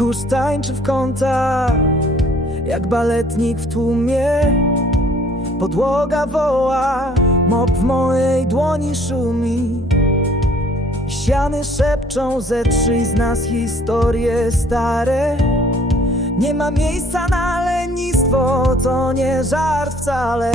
oczy w kątach Jak baletnik w tłumie. Podłoga woła Mop w mojej dłoni szumi. Ściany szepczą ze trzy z nas historie stare. Nie ma miejsca na lenistwo To nie żart wcale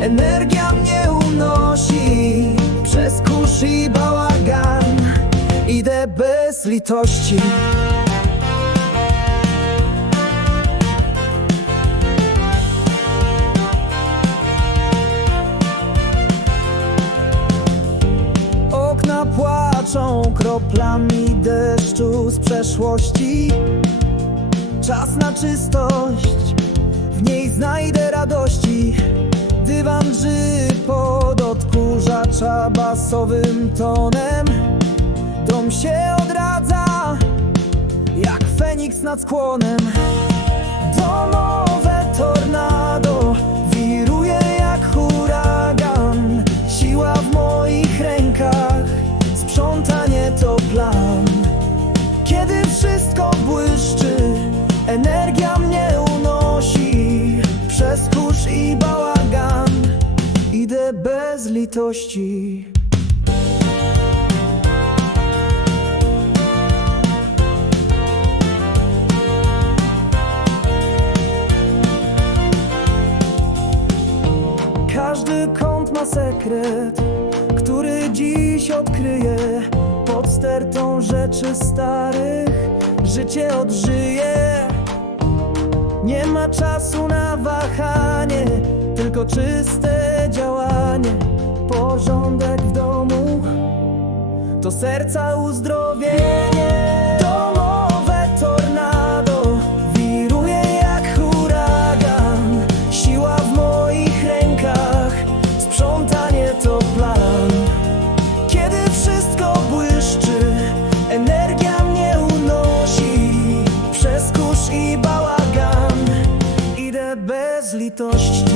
energia mnie unosi Przez kurz i bałagan, idę bez litości. Okna płaczą kroplami deszczu z przeszłości. Czas na czystość, w niej znajdę radości Dywan drży pod odkurzacza basowym tonem. Dom się odradza, jak feniks nad skłonem. Domowe tornado wiruje jak huragan. Siła w moich rękach, sprzątanie to plan. Kiedy wszystko błyszczy, energia mnie unosi. Przez kurz i bałagan, idę bez litości. Każdy kąt ma sekret, który dziś odkryję. Pod stertą rzeczy starych życie odżyje. Nie ma czasu na wahanie, tylko czyste działanie Porządek w domu. To serca uzdrowienie Domowe tornado. Wiruje jak huragan Siła w moich rękach, sprzątanie to plan. Kiedy wszystko błyszczy, energia mnie unosi. Przez kurz i bałagan, idę bez litości